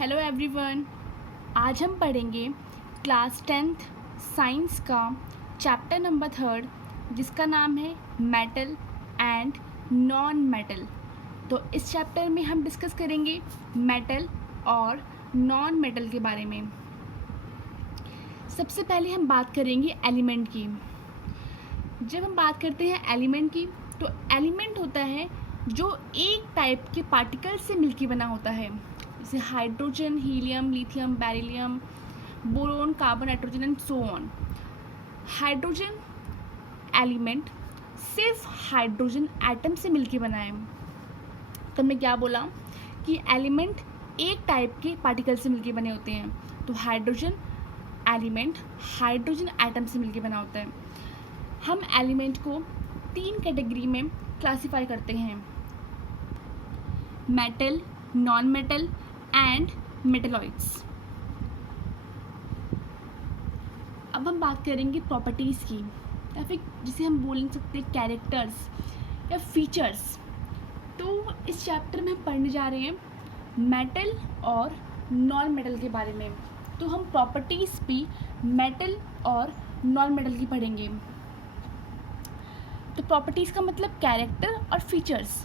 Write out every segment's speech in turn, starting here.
Hello everyone. आज हम पढ़ेंगे क्लास 10th साइंस का चैप्टर नंबर 3 जिसका नाम है मेटल एंड नॉन मेटल। तो इस चैप्टर में हम डिस्कस करेंगे मेटल और नॉन मेटल के बारे में। सबसे पहले हम बात करेंगे एलिमेंट की। जब हम बात करते हैं एलिमेंट की तो एलिमेंट होता है जो एक टाइप के पार्टिकल से मिलकर बना होता है, जैसे hydrogen, helium, lithium, beryllium, boron, carbon, nitrogen and so on. Hydrogen element सिर्फ हाइड्रोजन एटम से मिलके बना है। तो मैं क्या बोला कि एलिमेंट एक टाइप के पार्टिकल से मिलके बने होते हैं। तो हाइड्रोजन एलिमेंट हाइड्रोजन एटम से मिलके बना होता है। हम एलिमेंट को 3 कैटेगरी में क्लासिफाई करते हैं, metal, non metal and metalloids. अब हम बात करेंगे प्रॉपर्टीज़ की, या फिर जिसे हम बोल सकते हैं कैरेक्टर्स या फीचर्स। तो इस चैप्टर में हम पढ़ने जा रहे हैं मेटल और नॉन मेटल के बारे में। तो हम प्रॉपर्टीज़ भी मेटल और नॉन मेटल की पढ़ेंगे। तो प्रॉपर्टीज़ का मतलब कैरेक्टर और फीचर्स।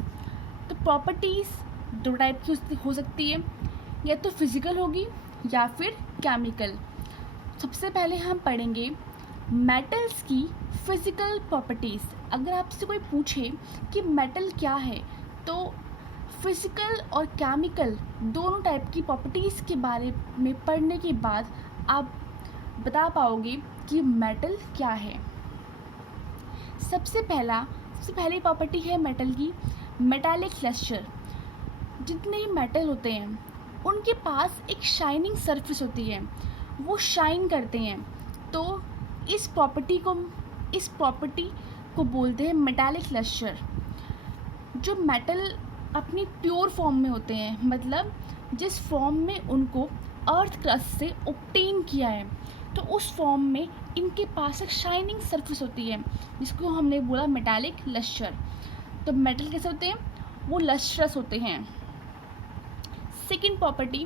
तो प्रॉपर्टीज़ 2 टाइप की हो सकती है, या तो फिज़िकल होगी या फिर केमिकल। सबसे पहले हम पढ़ेंगे मेटल्स की फिज़िकल प्रॉपर्टीज़। अगर आपसे कोई पूछे कि मेटल क्या है तो फिज़िकल और केमिकल दोनों टाइप की प्रॉपर्टीज़ के बारे में पढ़ने के बाद आप बता पाओगे कि मेटल क्या है। सबसे पहली प्रॉपर्टी है मेटल की मेटालिक लस्टर। जितने भी मेटल होते हैं उनके पास एक शाइनिंग सरफेस होती है, वो शाइन करते हैं। तो इस प्रॉपर्टी को बोलते हैं मेटालिक लस्टर। जो मेटल अपनी प्योर फॉर्म में होते हैं, मतलब जिस फॉर्म में उनको अर्थ क्रस्ट से ऑब्टेन किया है, तो उस फॉर्म में इनके पास एक शाइनिंग सरफेस होती है, जिसको हमने बोला मेटालिक लस्टर। तो मेटल कैसे होते हैं? वो लस्ट्रस होते हैं। सेकेंड प्रॉपर्टी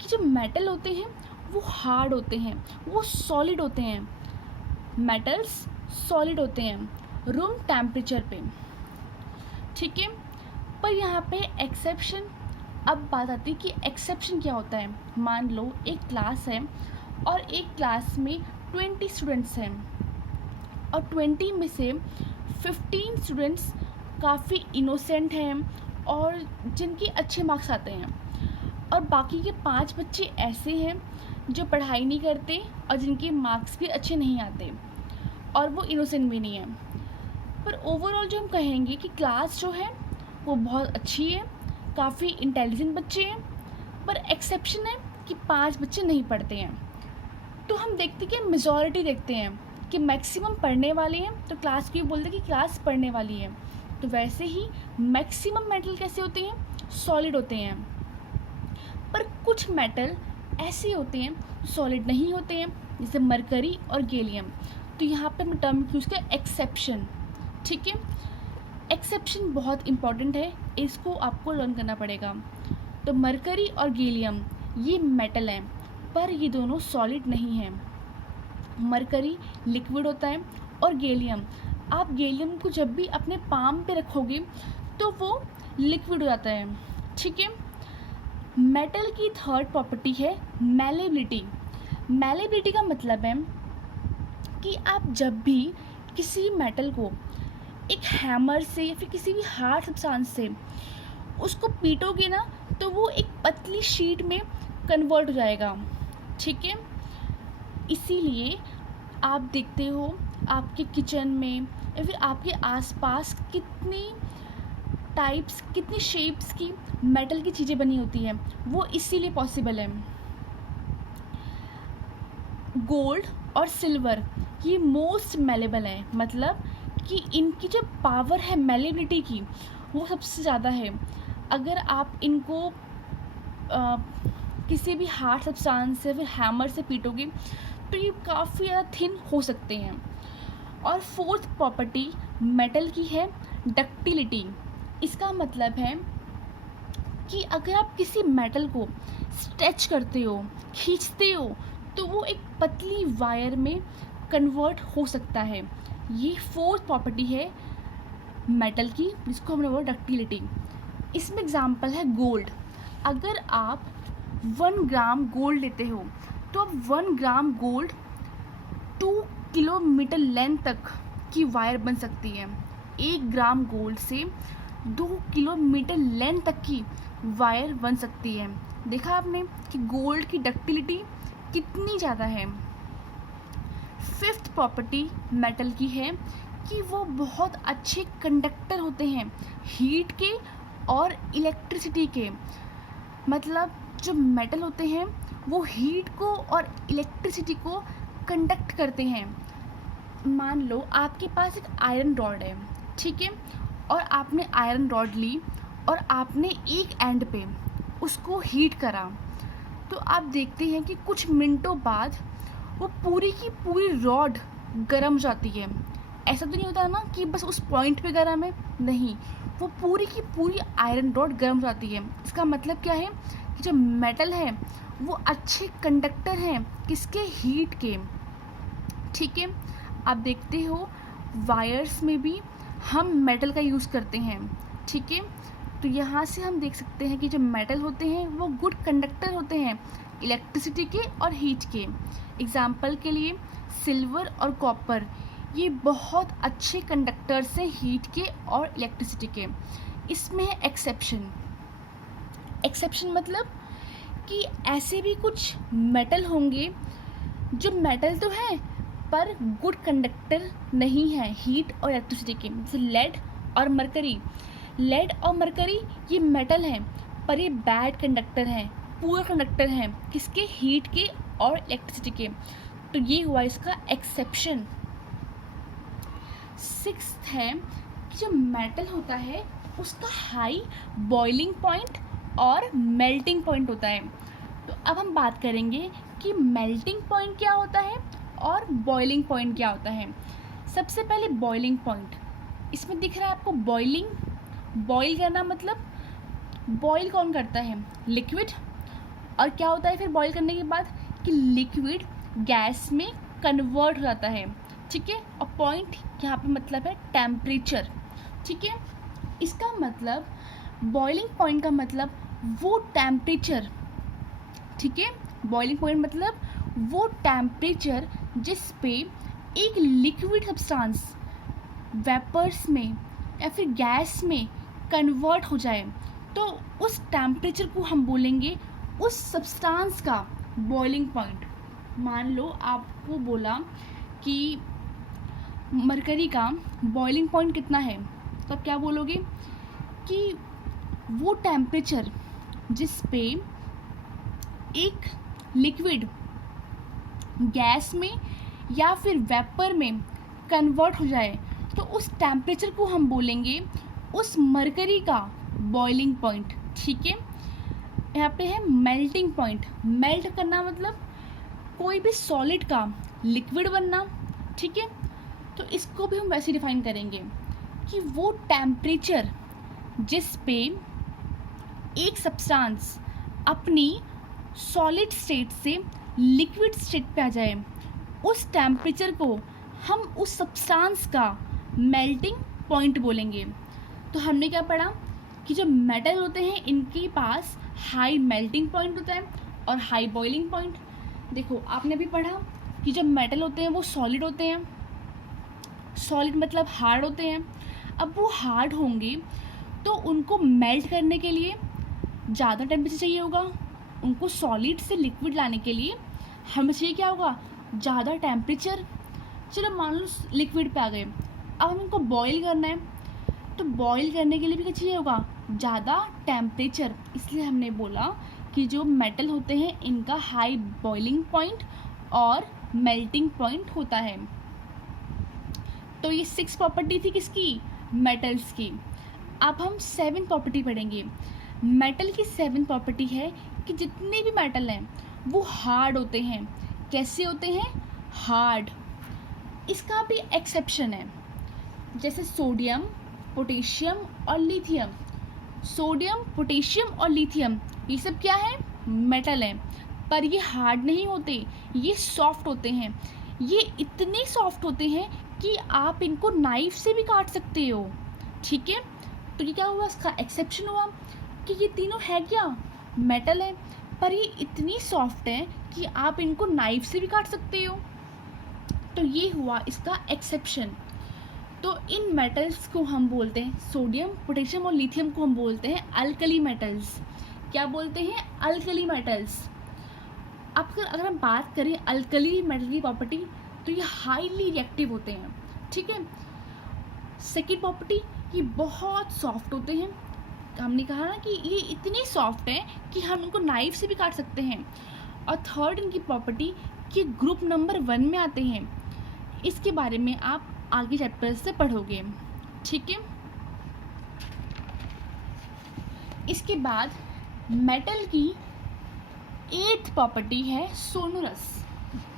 कि जो मेटल होते हैं वो हार्ड होते हैं, वो सॉलिड होते हैं। मेटल्स सॉलिड होते हैं रूम टेम्परेचर पे, ठीक है। पर यहाँ पे एक्सेप्शन, अब बात आती है कि एक्सेप्शन क्या होता है। मान लो एक क्लास है और एक क्लास में 20 स्टूडेंट्स हैं और 20 में से 15 स्टूडेंट्स काफ़ी इनोसेंट हैं और जिनके अच्छे मार्क्स आते हैं, और बाकी के 5 बच्चे ऐसे हैं जो पढ़ाई नहीं करते और जिनके मार्क्स भी अच्छे नहीं आते और वो इनोसेंट भी नहीं है। पर ओवरऑल जो हम कहेंगे कि क्लास जो है वो बहुत अच्छी है, काफ़ी इंटेलिजेंट बच्चे हैं। पर एक्सेप्शन है कि 5 बच्चे नहीं पढ़ते हैं। तो हम देखते कि मेजॉरिटी देखते हैं कि मैक्सिमम पढ़ने वाले हैं, तो क्लास को भी बोलते हैं कि क्लास पढ़ने वाली है। तो वैसे ही मैक्सिमम मेटल कैसे होते हैं? सॉलिड होते हैं। पर कुछ मेटल ऐसे होते हैं सॉलिड नहीं होते हैं, जैसे मरकरी और गैलियम। तो यहाँ पे मैं टर्म यूज़ किया एक्सेप्शन, ठीक है। एक्सेप्शन बहुत इंपॉर्टेंट है, इसको आपको लर्न करना पड़ेगा। तो मरकरी और गैलियम ये मेटल हैं, पर ये दोनों सॉलिड नहीं हैं। मरकरी लिक्विड होता है और गैलियम, आप गैलियम को जब भी अपने पाम पे रखोगे तो वो लिक्विड हो जाता है, ठीक है। मेटल की थर्ड प्रॉपर्टी है मैलेबिलिटी। मैलेबिलिटी का मतलब है कि आप जब भी किसी मेटल को एक हैमर से या फिर किसी भी हार्ड सब्सटेंस से उसको पीटोगे ना, तो वो एक पतली शीट में कन्वर्ट हो जाएगा, ठीक है। इसीलिए आप देखते हो आपके किचन में या फिर आपके आसपास कितनी टाइप्स, कितनी शेप्स की मेटल की चीज़ें बनी होती हैं, वो इसीलिए पॉसिबल है। गोल्ड और सिल्वर ये मोस्ट मेलेबल है, मतलब कि इनकी जो पावर है मेलेबिलिटी की वो सबसे ज़्यादा है। अगर आप इनको किसी भी हार्ड सब्सटेंस से फिर हैमर से पीटोगे तो ये काफ़ी ज़्यादा थिन हो सकते हैं। और फोर्थ प्रॉपर्टी मेटल की है डक्टिलिटी। इसका मतलब है कि अगर आप किसी मेटल को स्ट्रेच करते हो, खींचते हो, तो वो एक पतली वायर में कन्वर्ट हो सकता है। ये फोर्थ प्रॉपर्टी है मेटल की, जिसको हमने बोला डक्टिलिटी। इसमें एग्जांपल है गोल्ड। अगर आप 1 ग्राम गोल्ड लेते हो तो अब 1 ग्राम गोल्ड 2 किलोमीटर लेंथ तक की वायर बन सकती है। 1 ग्राम गोल्ड से 2 किलोमीटर लेंथ तक की वायर बन सकती है। देखा आपने कि गोल्ड की डक्टिलिटी कितनी ज़्यादा है। फिफ्थ प्रॉपर्टी मेटल की है कि वो बहुत अच्छे कंडक्टर होते हैं हीट के और इलेक्ट्रिसिटी के। मतलब जो मेटल होते हैं वो हीट को और इलेक्ट्रिसिटी को कंडक्ट करते हैं। मान लो आपके पास एक आयरन रॉड है, ठीक है, और आपने आयरन रॉड ली और आपने एक एंड पे उसको हीट करा, तो आप देखते हैं कि कुछ मिनटों बाद वो पूरी की पूरी रॉड गर्म हो जाती है। ऐसा तो नहीं होता ना कि बस उस पॉइंट पे गर्म है, नहीं, वो पूरी की पूरी आयरन रॉड गर्म हो जाती है। इसका मतलब क्या है कि जो मेटल है वो अच्छे कंडक्टर हैं किसके, हीट के, ठीक है। आप देखते हो वायर्स में भी हम मेटल का यूज़ करते हैं, ठीक है। तो यहाँ से हम देख सकते हैं कि जो मेटल होते हैं वो गुड कंडक्टर होते हैं इलेक्ट्रिसिटी के और हीट के। एग्जाम्पल के लिए सिल्वर और कॉपर, ये बहुत अच्छे कंडक्टर्स हैं हीट के और इलेक्ट्रिसिटी के। इसमें है एक्सेप्शन। एक्सेप्शन मतलब कि ऐसे भी कुछ मेटल होंगे जो मेटल तो हैं पर गुड कंडक्टर नहीं है हीट और इलेक्ट्रिसिटी के, जैसे लेड और मरकरी। लेड और मरकरी ये मेटल हैं पर ये बैड कंडक्टर हैं, पुअर कंडक्टर हैं किसके, हीट के और इलेक्ट्रिसिटी के। तो ये हुआ इसका एक्सेप्शन। सिक्स्थ है कि जो मेटल होता है उसका हाई बॉइलिंग पॉइंट और मेल्टिंग पॉइंट होता है। तो अब हम बात करेंगे कि मेल्टिंग पॉइंट क्या होता है और बॉइलिंग पॉइंट क्या होता है। सबसे पहले बॉइलिंग पॉइंट, इसमें दिख रहा है आपको बॉइलिंग। बॉइल करना मतलब बॉइल कौन करता है, लिक्विड। और क्या होता है फिर बॉइल करने के बाद कि लिक्विड गैस में कन्वर्ट हो जाता है, ठीक है। और पॉइंट यहाँ पे मतलब है टेम्परेचर, ठीक है। इसका मतलब बॉइलिंग पॉइंट का मतलब वो टेम्परेचर, ठीक है। बॉइलिंग पॉइंट मतलब वो टेम्परेचर जिस पे एक लिक्विड सब्सटेंस वेपर्स में या फिर गैस में कन्वर्ट हो जाए, तो उस टेम्परेचर को हम बोलेंगे उस सब्सटेंस का बॉइलिंग पॉइंट। मान लो आपको बोला कि मरकरी का बॉइलिंग पॉइंट कितना है, तो आप क्या बोलोगे कि वो टेम्परेचर जिस पे एक लिक्विड गैस में या फिर वेपर में कन्वर्ट हो जाए, तो उस टेम्परेचर को हम बोलेंगे उस मरकरी का बॉइलिंग पॉइंट, ठीक है। यहाँ पे है मेल्टिंग पॉइंट। मेल्ट करना मतलब कोई भी सॉलिड का लिक्विड बनना, ठीक है। तो इसको भी हम वैसे डिफाइन करेंगे कि वो टेम्परेचर जिस पे एक सब्सटेंस अपनी सॉलिड स्टेट से लिक्विड स्टेट पे आ जाए, उस टेम्परेचर को हम उस सब्सटेंस का मेल्टिंग पॉइंट बोलेंगे। तो हमने क्या पढ़ा कि जो मेटल होते हैं इनके पास हाई मेल्टिंग पॉइंट होता है और हाई बॉइलिंग पॉइंट। देखो आपने भी पढ़ा कि जो मेटल होते हैं वो सॉलिड होते हैं। सॉलिड मतलब हार्ड होते हैं। अब वो हार्ड होंगे तो उनको मेल्ट करने के लिए ज़्यादा टेम्परेचर चाहिए होगा। उनको सॉलिड से लिक्विड लाने के लिए हमें चाहिए क्या होगा, ज़्यादा टेम्परेचर। चलो मान लो लिक्विड पे आ गए, अब हम इनको बॉईल करना है, तो बॉईल करने के लिए भी क्या चाहिए होगा, ज़्यादा टेम्परेचर। इसलिए हमने बोला कि जो मेटल होते हैं इनका हाई बॉइलिंग पॉइंट और मेल्टिंग पॉइंट होता है। तो ये 6 प्रॉपर्टी थी किसकी, मेटल्स की। अब हम 7 प्रॉपर्टी पढ़ेंगे। मेटल की 7 प्रॉपर्टी है कि जितने भी मेटल हैं वो हार्ड होते हैं। कैसे होते हैं, हार्ड। इसका भी एक्सेप्शन है, जैसे सोडियम, पोटेशियम और लिथियम। सोडियम, पोटेशियम और लिथियम ये सब क्या है, मेटल हैं, पर ये हार्ड नहीं होते, ये सॉफ्ट होते हैं। ये इतने सॉफ्ट होते हैं कि आप इनको नाइफ से भी काट सकते हो। ठीक है, तो ये क्या हुआ, इसका एक्सेप्शन हुआ कि ये तीनों है क्या, मेटल है, पर ये इतनी सॉफ्ट है कि आप इनको नाइफ से भी काट सकते हो। तो ये हुआ इसका एक्सेप्शन। तो इन मेटल्स को हम बोलते हैं, सोडियम, पोटेशियम और लिथियम को हम बोलते हैं अल्कली मेटल्स। क्या बोलते हैं, अल्कली मेटल्स। अब अगर हम बात करें अल्कली मेटल की प्रॉपर्टी, तो ये हाईली रिएक्टिव होते हैं। ठीक है, सेकेंड प्रॉपर्टी, ये बहुत सॉफ्ट होते हैं। हमने कहा ना कि ये इतने सॉफ्ट हैं कि हम इनको नाइफ से भी काट सकते हैं। और थर्ड इनकी प्रॉपर्टी कि ग्रुप नंबर 1 में आते हैं। इसके बारे में आप आगे चैप्टर से पढ़ोगे। ठीक है, इसके बाद मेटल की 8th प्रॉपर्टी है सोनोरस।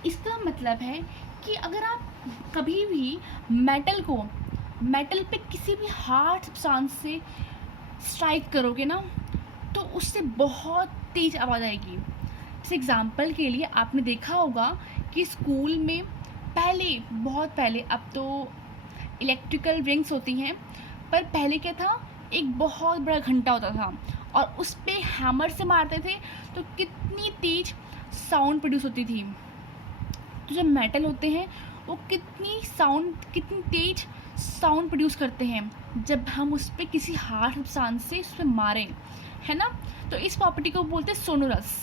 इसका मतलब है कि अगर आप कभी भी मेटल पे किसी भी हार्ड सब्सटेंस से स्ट्राइक करोगे ना, तो उससे बहुत तेज आवाज़ आएगी। जैसे एग्जांपल के लिए आपने देखा होगा कि स्कूल में पहले, बहुत पहले, अब तो इलेक्ट्रिकल रिंग्स होती हैं, पर पहले क्या था, एक बहुत बड़ा घंटा होता था और उस पे हैमर से मारते थे तो कितनी तेज साउंड प्रोड्यूस होती थी। तो जब मेटल होते हैं वो कितनी तेज साउंड प्रोड्यूस करते हैं जब हम उस पर किसी हार्ड सब्सटेंस से उस पर मारें, है ना। तो इस प्रॉपर्टी को बोलते हैं सोनोरस।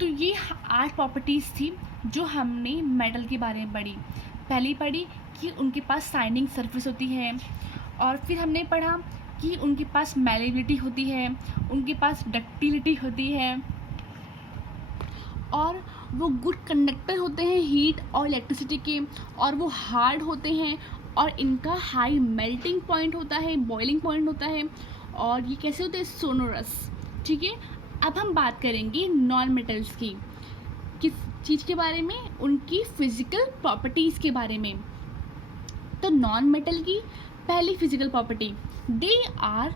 तो ये 8 प्रॉपर्टीज़ थी जो हमने मेटल के बारे में पहली पढ़ी कि उनके पास शाइनिंग सरफेस होती है, और फिर हमने पढ़ा कि उनके पास मैलेबिलिटी होती है, उनके पास डक्टिलिटी होती है, और वो गुड कंडक्टर होते हैं हीट और इलेक्ट्रिसिटी के, और वो हार्ड होते हैं, और इनका हाई मेल्टिंग पॉइंट होता है, बॉइलिंग पॉइंट होता है, और ये कैसे होते हैं, सोनोरस। ठीक है, अब हम बात करेंगे नॉन मेटल्स की। किस चीज़ के बारे में, उनकी फिजिकल प्रॉपर्टीज़ के बारे में। तो नॉन मेटल की पहली physical property, they are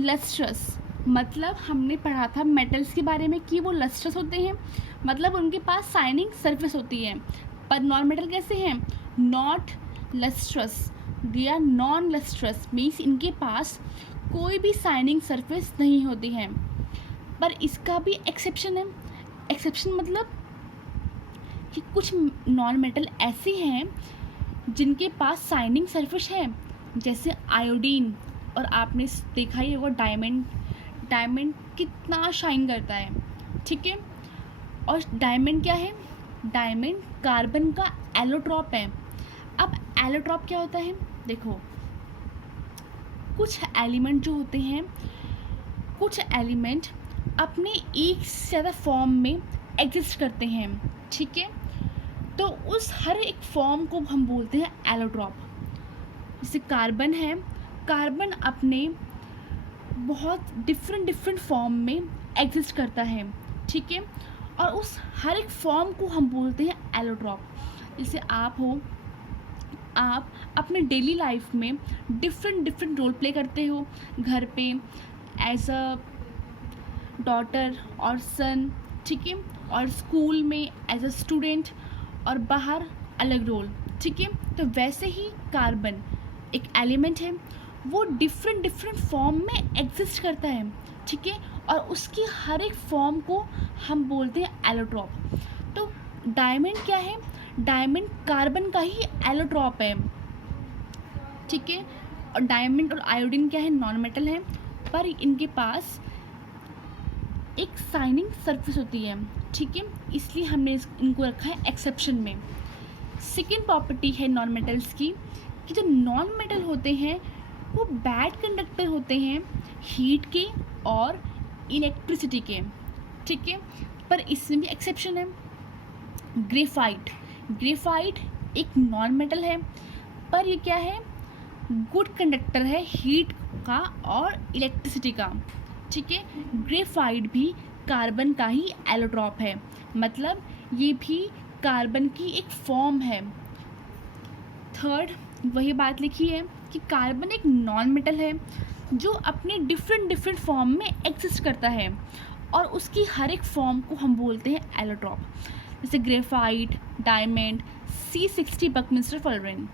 lustrous. मतलब हमने पढ़ा था मेटल्स के बारे में कि वो लस्ट्रस होते हैं, मतलब उनके पास शाइनिंग सरफेस होती है। पर नॉन मेटल कैसे हैं, not lustrous, they are non lustrous, means इनके पास कोई भी शाइनिंग सरफेस नहीं होती है। पर इसका भी एक्सेप्शन है। एक्सेप्शन मतलब कि कुछ नॉन मेटल ऐसे हैं जिनके पास शाइनिंग सरफेस है, जैसे आयोडीन। और आपने देखा ही होगा डायमंड कितना शाइन करता है। ठीक है, और डायमंड क्या है, डायमंड कार्बन का एलोट्रॉप है। अब एलोट्रॉप क्या होता है, देखो कुछ एलिमेंट जो होते हैं, कुछ एलिमेंट अपने एक से ज़्यादा फॉर्म में एग्जिस्ट करते हैं। ठीक है, तो उस हर एक फॉर्म को हम बोलते हैं एलोट्रॉप। जैसे कार्बन है, कार्बन अपने बहुत डिफरेंट फॉर्म में एग्जिस्ट करता है। ठीक है, और उस हर एक फॉर्म को हम बोलते हैं एलोट्रॉप। जैसे आप अपने डेली लाइफ में डिफरेंट रोल प्ले करते हो, घर पे एज अ डॉटर और सन, ठीक है, और स्कूल में एज अ स्टूडेंट, और बाहर अलग रोल। ठीक है, तो वैसे ही कार्बन एक एलिमेंट है, वो डिफरेंट फॉर्म में एग्जिस्ट करता है। ठीक है, और उसकी हर एक फॉर्म को हम बोलते हैं एलोट्रॉप। तो डायमंड क्या है, डायमंड कार्बन का ही एलोट्रॉप है। ठीक है, और डायमंड और आयोडीन क्या है, नॉन मेटल है, पर इनके पास एक शाइनिंग सरफेस होती है। ठीक है, इसलिए हमने इनको रखा है एक्सेप्शन में। सेकेंड प्रॉपर्टी है नॉन मेटल्स की कि जो नॉन मेटल होते हैं वो बैड कंडक्टर होते हैं हीट के और इलेक्ट्रिसिटी के। ठीक है, पर इसमें भी एक्सेप्शन है। ग्रेफाइट एक नॉन मेटल है, पर ये क्या है, गुड कंडक्टर है हीट का और इलेक्ट्रिसिटी का। ठीक है, ग्रेफाइट भी कार्बन का ही एलोट्रॉप है, मतलब ये भी कार्बन की एक फॉर्म है। थर्ड वही बात लिखी है कि कार्बन एक नॉन मेटल है, जो अपने डिफरेंट डिफरेंट फॉर्म में एग्जिस्ट करता है, और उसकी हर एक फॉर्म को हम बोलते हैं एलोट्रॉप, जैसे ग्रेफाइट, डायमंड, C60 बकमिंस्टर फुलरेन।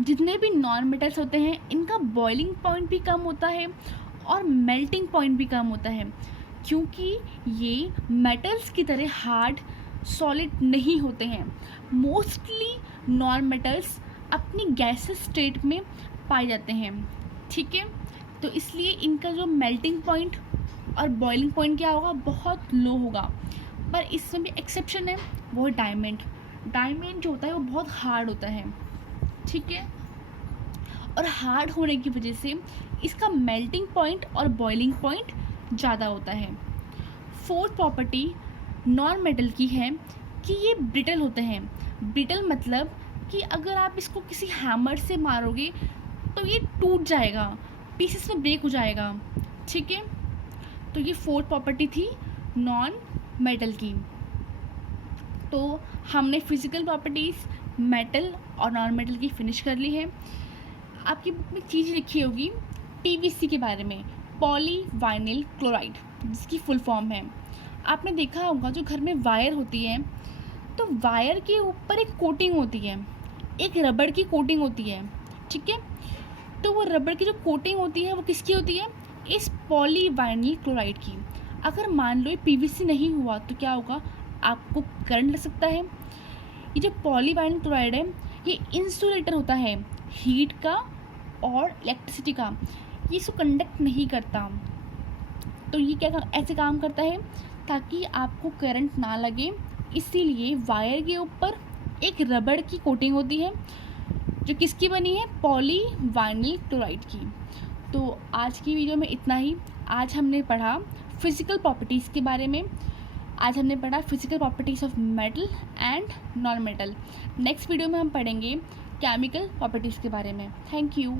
जितने भी नॉन मेटल्स होते हैं इनका बॉइलिंग पॉइंट भी कम होता है और मेल्टिंग पॉइंट भी कम होता है, क्योंकि ये मेटल्स की तरह हार्ड सॉलिड नहीं होते हैं। मोस्टली नॉन मेटल्स अपनी गैसेस स्टेट में पाए जाते हैं, ठीक है। तो इसलिए इनका जो मेल्टिंग पॉइंट और बॉइलिंग पॉइंट क्या होगा, बहुत लो होगा। पर इसमें भी एक्सेप्शन है, वो है डायमंड। डायमंड जो होता है वो बहुत हार्ड होता है, ठीक है, और हार्ड होने की वजह से इसका मेल्टिंग पॉइंट और बॉइलिंग पॉइंट ज़्यादा होता है। फोर्थ प्रॉपर्टी नॉन मेटल की है कि ये ब्रिटल होते हैं। ब्रिटल मतलब कि अगर आप इसको किसी हैमर से मारोगे तो ये टूट जाएगा, पीसेस में ब्रेक हो जाएगा, ठीक है। तो ये फोर्थ प्रॉपर्टी थी नॉन मेटल की। तो हमने फिजिकल प्रॉपर्टीज़ मेटल और नॉन मेटल की फिनिश कर ली है। आपकी बुक में चीज़ लिखी होगी PVC के बारे में, पॉली वाइनिल क्लोराइड, जिसकी फुल फॉर्म है। आपने देखा होगा जो घर में वायर होती है तो वायर के ऊपर एक कोटिंग होती है, एक रबड़ की कोटिंग होती है, ठीक है। तो वो रबड़ की जो कोटिंग होती है वो किसकी होती है, इस पॉली वाइनिल क्लोराइड की। अगर मान लो ये PVC नहीं हुआ तो क्या होगा, आपको करंट लग सकता है। ये जो पॉली वाइनिल क्लोराइड है ये इंसुलेटर होता है हीट का और इलेक्ट्रिसिटी का, ये इसको कंडक्ट नहीं करता। तो ये क्या ऐसे काम करता है ताकि आपको करंट ना लगे, इसीलिए वायर के ऊपर एक रबड़ की कोटिंग होती है जो किसकी बनी है, पॉली वाइनिल क्लोराइड की। तो आज की वीडियो में इतना ही। आज हमने पढ़ा फिज़िकल प्रॉपर्टीज़ के बारे में, आज हमने पढ़ा physical properties of metal and non metal. Next video में हम पढ़ेंगे केमिकल प्रॉपर्टीज़ के बारे में। Thank you.